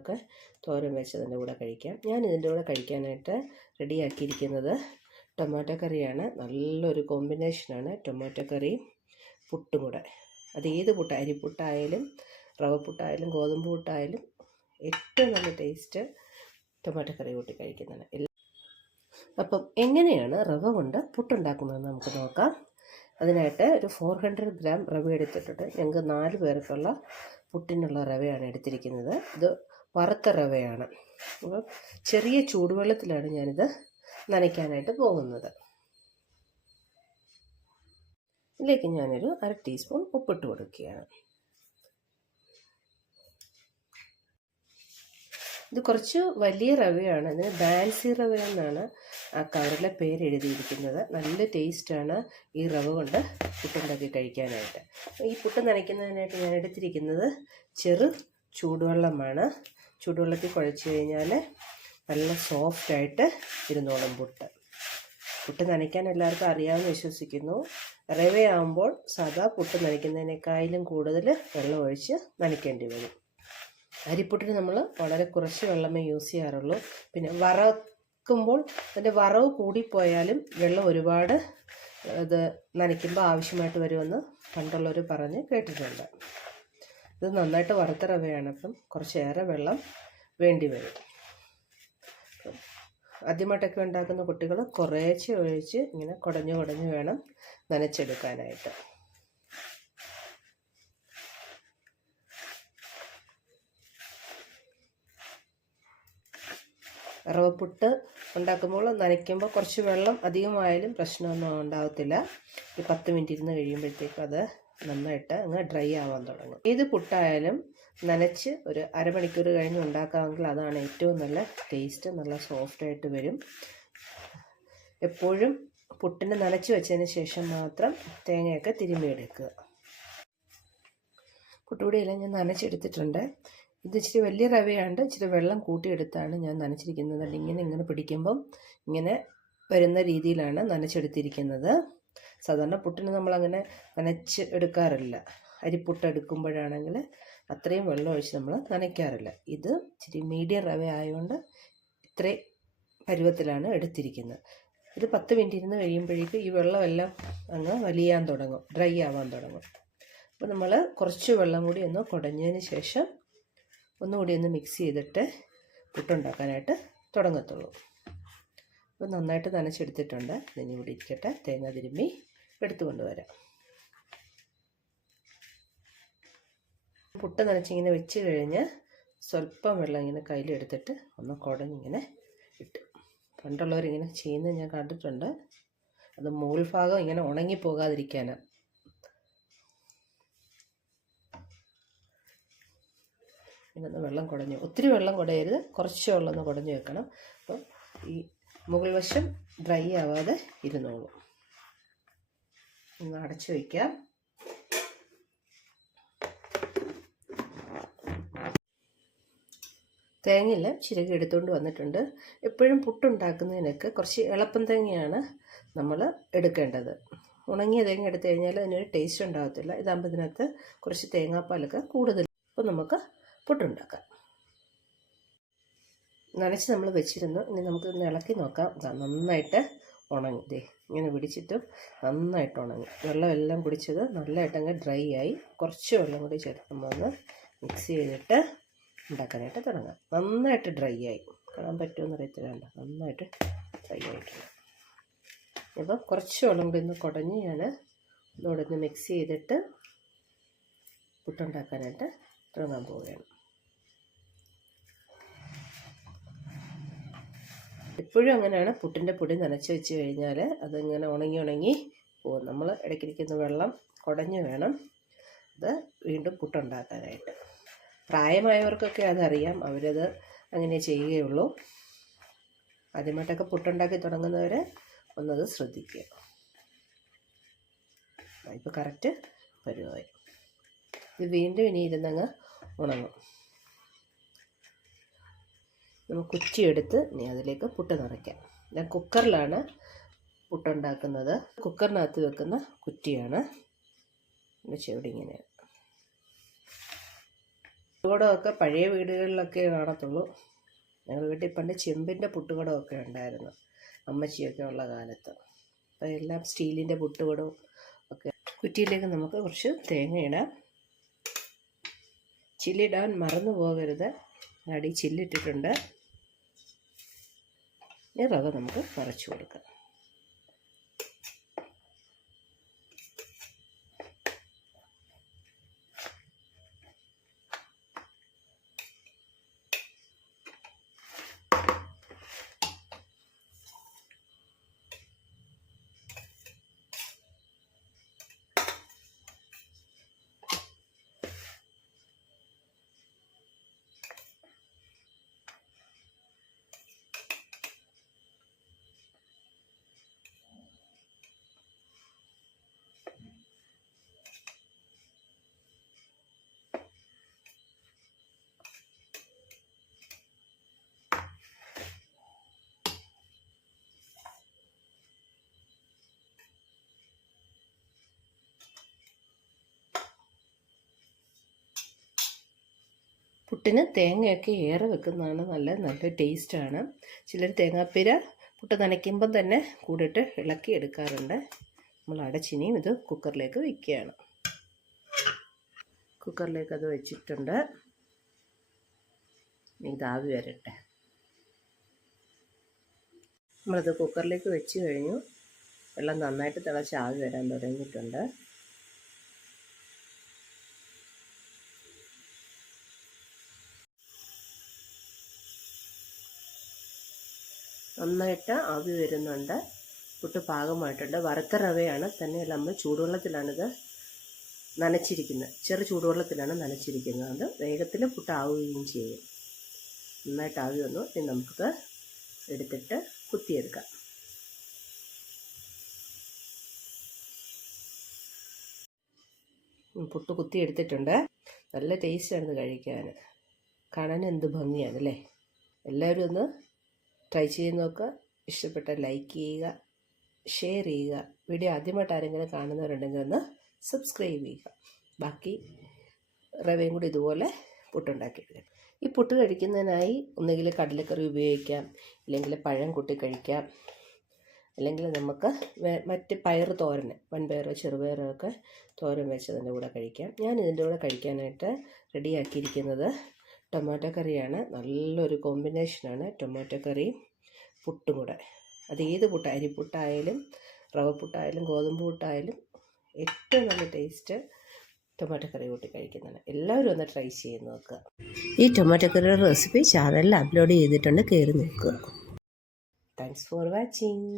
ഒക്കെ തോരൻ വെച്ചതിന്റെ കൂടെ കഴിക്കാം. ഞാൻ ഇതിന്റെ കൂടെ കഴിക്കാനായിട്ട് റെഡിയാക്കിയിരിക്കുന്നത് ടൊമാറ്റോ കറിയാണ് നല്ലൊരു കോമ്പിനേഷനാണ് ടൊമാറ്റോ കറിയും പുട്ടും കൂടെ. അത് ഏത് പുട്ട്? അരിപ്പുട്ടായാലും റവ പുട്ടായാലും ഗോതമ്പ് പുട്ടായാലും ഏറ്റവും നല്ല ടേസ്റ്റ് ടൊമാറ്റോ കറി കൂട്ടി കഴിക്കുന്നതാണ്. അപ്പം എങ്ങനെയാണ് റവ കൊണ്ട് പുട്ടുണ്ടാക്കുന്നതെന്ന് നമുക്ക് നോക്കാം. അതിനായിട്ട് ഒരു ഫോർ ഹൺഡ്രഡ് ഗ്രാം റവ എടുത്തിട്ടുണ്ട്. ഞങ്ങൾക്ക് നാല് പേർക്കുള്ള പുട്ടിനുള്ള റവയാണ് എടുത്തിരിക്കുന്നത്. ഇത് വറുത്ത റവയാണ് അപ്പോൾ ചെറിയ ചൂടുവെള്ളത്തിലാണ് ഞാനിത് നനയ്ക്കാനായിട്ട് പോകുന്നത്. ഇതിലേക്ക് ഞാനൊരു അര ടീസ്പൂൺ ഉപ്പിട്ട് കൊടുക്കുകയാണ്. ഇത് കുറച്ച് വലിയ റവയാണ്. ഇതിന് ബാൻസി റവ എന്നാണ് ആ കവറിലെ പേര് എഴുതിയിരിക്കുന്നത്. നല്ല ടേസ്റ്റാണ് ഈ റവ കൊണ്ട് പുട്ടുണ്ടാക്കി കഴിക്കാനായിട്ട്. ഈ പുട്ട് നനയ്ക്കുന്നതിനായിട്ട് ഞാൻ എടുത്തിരിക്കുന്നത് ചെറു ചൂടുവെള്ളമാണ്. ചൂടുവെള്ളത്തിൽ കുഴച്ച് കഴിഞ്ഞാൽ നല്ല സോഫ്റ്റായിട്ട് ഇരുന്നോളും പുട്ട്. പുട്ട് നനയ്ക്കാൻ എല്ലാവർക്കും അറിയാമെന്ന് വിശ്വസിക്കുന്നു. റവയാകുമ്പോൾ സാധാ പുട്ട് നനയ്ക്കുന്നതിനേക്കാളും കൂടുതൽ വെള്ളം ഒഴിച്ച് നനയ്ക്കേണ്ടി വരും. അരിപ്പുട്ടിന് നമ്മൾ വളരെ കുറച്ച് വെള്ളമേ യൂസ് ചെയ്യാറുള്ളൂ. പിന്നെ വറക്കുമ്പോൾ അതിന്റെ വറവ് കൂടിപ്പോയാലും വെള്ളം ഒരുപാട് ഇത് നനയ്ക്കുമ്പോൾ ആവശ്യമായിട്ട് വരുമെന്ന് പണ്ടുള്ളവർ പറഞ്ഞ് കേട്ടിട്ടുണ്ട്. ഇത് നന്നായിട്ട് വറുത്ത റവയാണ്. അപ്പം കുറച്ചേറെ വെള്ളം വേണ്ടി വരും. ആദ്യമായിട്ടൊക്കെ ഉണ്ടാക്കുന്ന കുട്ടികൾ കുറേശ്ശെ ഒഴിച്ച് ഇങ്ങനെ കുടഞ്ഞു കുടഞ്ഞു വേണം നനച്ചെടുക്കാനായിട്ട്. റവപ്പുട്ട് ഉണ്ടാക്കുമ്പോൾ നനയ്ക്കുമ്പോൾ കുറച്ച് വെള്ളം അധികമായാലും പ്രശ്നമൊന്നും ഉണ്ടാകത്തില്ല ഈ പത്ത് മിനിറ്റ് ഇരുന്ന് കഴിയുമ്പോഴത്തേക്കും അത് നന്നായിട്ട് അങ്ങ് ഡ്രൈ ആവാൻ തുടങ്ങും. ഏത് പുട്ടായാലും നനച്ച് ഒരു അരമണിക്കൂർ കഴിഞ്ഞ് ഉണ്ടാക്കാമെങ്കിൽ അതാണ് ഏറ്റവും നല്ല ടേസ്റ്റ് നല്ല സോഫ്റ്റായിട്ട് വരും. എപ്പോഴും പുട്ടിന് നനച്ച് വെച്ചതിന് ശേഷം മാത്രം തേങ്ങയൊക്കെ തിരുമ്മിയെടുക്കുക. പുട്ടുപൊടിയെല്ലാം ഞാൻ നനച്ചെടുത്തിട്ടുണ്ട്. ഇത് ഇച്ചിരി വലിയ റവയാണ്ട് ഇച്ചിരി വെള്ളം കൂട്ടിയെടുത്താണ് ഞാൻ നനച്ചിരിക്കുന്നത്. ഇങ്ങനെ ഇങ്ങനെ പിടിക്കുമ്പം ഇങ്ങനെ വരുന്ന രീതിയിലാണ് നനച്ചെടുത്തിരിക്കുന്നത്. സാധാരണ പുട്ടിന് നമ്മളങ്ങനെ നനച്ച് എടുക്കാറില്ല. അരിപ്പുട്ട് എടുക്കുമ്പോഴാണെങ്കിൽ അത്രയും വെള്ളം ഒഴിച്ച് നമ്മൾ നനയ്ക്കാറില്ല. ഇത് ഇച്ചിരി മീഡിയം റവ ആയതുകൊണ്ട് ഇത്രയും പരുവത്തിലാണ് എടുത്തിരിക്കുന്നത്. ഇത് പത്ത് മിനിറ്റ് ഇരുന്ന് കഴിയുമ്പോഴേക്കും ഈ വെള്ളമെല്ലാം അങ്ങ് വലിയാൻ തുടങ്ങും ഡ്രൈ ആവാൻ തുടങ്ങും. അപ്പോൾ നമ്മൾ കുറച്ച് വെള്ളം കൂടി ഒന്ന് കുടഞ്ഞതിന് ശേഷം ഒന്നുകൂടി ഒന്ന് മിക്സ് ചെയ്തിട്ട് പുട്ടുണ്ടാക്കാനായിട്ട് തുടങ്ങത്തുള്ളൂ. അപ്പോൾ നന്നായിട്ട് നനച്ചെടുത്തിട്ടുണ്ട്. ഇനി ഇവിടെ ഇരിക്കട്ടെ. തേങ്ങ തിരുമ്മി എടുത്തു കൊണ്ടുവരാം. പുട്ട് നനച്ചിങ്ങനെ വെച്ച് കഴിഞ്ഞ് സ്വല്പം വെള്ളം ഇങ്ങനെ കയ്യിലെടുത്തിട്ട് ഒന്ന് കുടഞ്ഞിങ്ങനെ ഇട്ട്. പണ്ടുള്ളവരിങ്ങനെ ചെയ്യുന്നത് ഞാൻ കണ്ടിട്ടുണ്ട്. അത് മുകൾ ഭാഗം ഇങ്ങനെ ഉണങ്ങി പോകാതിരിക്കാനാണ് വെള്ളം കുടഞ്ഞു ഒത്തിരി വെള്ളം കുടയരുത്. കുറച്ച് വെള്ളം ഒന്ന് കുടഞ്ഞു വെക്കണം. അപ്പം ഈ മുകൾ വശം ഡ്രൈ ആവാതെ ഇരുന്നോളും. ഒന്ന് അടച്ചു വയ്ക്കാം തേങ്ങയെല്ലാം ചിരകി എടുത്തുകൊണ്ട് വന്നിട്ടുണ്ട്. എപ്പോഴും പുട്ടുണ്ടാക്കുന്നതിനൊക്കെ കുറച്ച് എളുപ്പം തേങ്ങയാണ് നമ്മൾ എടുക്കേണ്ടത്. ഉണങ്ങിയ തേങ്ങ എടുത്തു കഴിഞ്ഞാൽ അതിനൊരു ടേസ്റ്റ് ഉണ്ടാകത്തില്ല. ഇതാകുമ്പോൾ ഇതിനകത്ത് കുറച്ച് തേങ്ങാപ്പാലൊക്കെ കൂടുതൽ അപ്പോൾ നമുക്ക് പുട്ടുണ്ടാക്കാം. നനച്ച് നമ്മൾ വെച്ചിരുന്നു. ഇനി നമുക്ക് ഇളക്കി നോക്കാം. നന്നായിട്ട് ഉണങ്ങി. ദേ ഇങ്ങനെ പിടിച്ചിട്ടും നന്നായിട്ട് ഉണങ്ങി. വെള്ളമെല്ലാം കുടിച്ചത് നല്ലതായിട്ട് അങ്ങ് ഡ്രൈ ആയി. കുറച്ച് വെള്ളം കൂടി ചേർത്ത് നമ്മളൊന്ന് മിക്സ് ചെയ്തിട്ട് ഉണ്ടാക്കാനായിട്ട് തുടങ്ങാം. നന്നായിട്ട് ഡ്രൈ ആയി. കാണാൻ പറ്റുമെന്ന് അറിയത്തില്ല നന്നായിട്ട് ഡ്രൈ ആയിട്ടുണ്ട്. ഇപ്പോൾ കുറച്ച് വെള്ളം കൂടി ഒന്ന് കുടഞ്ഞ് ഞാൻ ഒന്നുകൂടെ ഒന്ന് മിക്സ് ചെയ്തിട്ട് പുട്ടുണ്ടാക്കാനായിട്ട് തുടങ്ങാൻ പോവുകയാണ്. എപ്പോഴും അങ്ങനെയാണ് പുട്ടിന്റെ പൊടി നനച്ച് വെച്ച് കഴിഞ്ഞാൽ അതിങ്ങനെ ഉണങ്ങി ഉണങ്ങി പോകും. നമ്മൾ ഇടയ്ക്കിരിക്കുന്ന വെള്ളം കുടഞ്ഞ് വേണം അത് വീണ്ടും പുട്ടുണ്ടാക്കാനായിട്ട്. പ്രായമായവർക്കൊക്കെ അതറിയാം അവരത് അങ്ങനെ ചെയ്യുകയുള്ളൂ. ആദ്യമായിട്ടൊക്കെ പുട്ടുണ്ടാക്കി തുടങ്ങുന്നവർ ഒന്നത് ശ്രദ്ധിക്കുക. ഇപ്പോൾ കറക്റ്റ് പരുവായി ഇത് വീണ്ടും ഇനി ഇരുന്നങ്ങ് ഉണങ്ങും. നമുക്ക് കുച്ചിയെടുത്ത് ഇനി അതിലേക്ക് പുട്ട് നിറയ്ക്കാം. ഞാൻ കുക്കറിലാണ് പുട്ടുണ്ടാക്കുന്നത്. കുക്കറിനകത്ത് വെക്കുന്ന കുറ്റിയാണ്. ചെവിടെ ഇങ്ങനെ. പുട്ടുകുടമൊക്കെ പഴയ വീടുകളിലൊക്കെ കാണത്തുള്ളൂ. ഞങ്ങളുടെ വീട്ടിൽ പണ്ട് ചെമ്പിന്റെ പുട്ടുകുടമൊക്കെ ഉണ്ടായിരുന്നു. അമ്മച്ചിയൊക്കെ ഉള്ള കാലത്ത്. അപ്പോൾ എല്ലാം സ്റ്റീലിന്റെ പുട്ടുകുടവും ഒക്കെ. കുറ്റിയിലേക്ക് നമുക്ക് കുറച്ച് തേങ്ങ ഇടാം. ചില്ലിടാൻ മറന്നു പോകരുത്. അടി ചില്ലിട്ടിട്ടുണ്ട്. ഈ റവ നമുക്ക് കുറച്ച് കൊടുക്കാം. പുട്ടിന് തേങ്ങയൊക്കെ ഏറെ വെക്കുന്നതാണ് നല്ല നല്ല ടേസ്റ്റാണ്. ചിലർ തേങ്ങാപ്പീര പുട്ട് നനയ്ക്കുമ്പം തന്നെ കൂടിയിട്ട് ഇളക്കി എടുക്കാറുണ്ട് നമ്മൾ അടച്ചിനിയും ഇത് കുക്കറിലേക്ക് വയ്ക്കുകയാണ് കുക്കറിലേക്ക് അത് വെച്ചിട്ടുണ്ട്. ഇതാവി വരട്ടെ. നമ്മളത് കുക്കറിലേക്ക് വെച്ച് കഴിഞ്ഞു. വെള്ളം നന്നായിട്ട് തിളച്ച് ആവി വരാൻ തുടങ്ങിയിട്ടുണ്ട്. നന്നായിട്ട് ആവി വരുന്നുണ്ട്. പുട്ട് പാകമായിട്ടുണ്ട്. വറുത്ത റവയാണ്. തന്നെയല്ല നമ്മൾ ചൂടുവെള്ളത്തിലാണിത് നനച്ചിരിക്കുന്നത്. ചെറു ചൂടുവെള്ളത്തിലാണ് നനച്ചിരിക്കുന്നത്. അത് വേഗത്തിൽ പുട്ട് ആവുകയും ചെയ്യും. നന്നായിട്ട് ആവി വന്നു. ഇനി നമുക്ക് എടുത്തിട്ട് കുത്തിയെടുക്കാം. പുട്ട് കുത്തി എടുത്തിട്ടുണ്ട് നല്ല ടേസ്റ്റാണ് ഇത് കഴിക്കാൻ. കാണാൻ എന്ത് ഭംഗിയാണ് അല്ലേ? എല്ലാവരും ഒന്ന് ട്രൈ ചെയ്ത് നോക്കുക ഇഷ്ടപ്പെട്ട ലൈക്ക് ചെയ്യുക ഷെയർ ചെയ്യുക. വീഡിയോ ആദ്യമായിട്ട് ആരെങ്കിലും കാണുന്നവരുണ്ടെങ്കിൽ ഒന്ന് സബ്സ്ക്രൈബ് ചെയ്യുക. ബാക്കി റവയും കൂടി ഇതുപോലെ പുട്ടുണ്ടാക്കിയെടുക്കുക ഈ പുട്ട് കഴിക്കുന്നതിനായി ഒന്നുകിൽ കടലക്കറി ഉപയോഗിക്കാം ഇല്ലെങ്കിൽ പഴം കൂട്ടി കഴിക്കാം അല്ലെങ്കിൽ നമുക്ക് മറ്റ് പയർ തോരൻ വൻപയറോ ചെറുപയറോ ഒക്കെ തോരൻ വെച്ചതിന്റെ കൂടെ കഴിക്കാം. ഞാൻ ഇതിന്റെ കൂടെ കഴിക്കാനായിട്ട് റെഡിയാക്കിയിരിക്കുന്നത് ടൊമാറ്റോ കറിയാണ്. നല്ലൊരു കോമ്പിനേഷനാണ് ടൊമാറ്റോ കറിയും പുട്ടും കൂടെ അത് ഏത് പുട്ട് അരിപ്പുട്ടായാലും റവ പുട്ടായാലും ഗോതമ്പ് പുട്ടായാലും ഏറ്റവും നല്ല ടേസ്റ്റ് ടൊമാറ്റോ കറി കൂട്ടി കഴിക്കുന്നതാണ്. എല്ലാവരും ഒന്ന് ട്രൈ ചെയ്ത് നോക്കുക. ഈ ടൊമാറ്റോ കറിയുടെ റെസിപ്പി ചാനലിൽ അപ്ലോഡ് ചെയ്തിട്ടുണ്ട്. കയറി നോക്കുക. Thanks for watching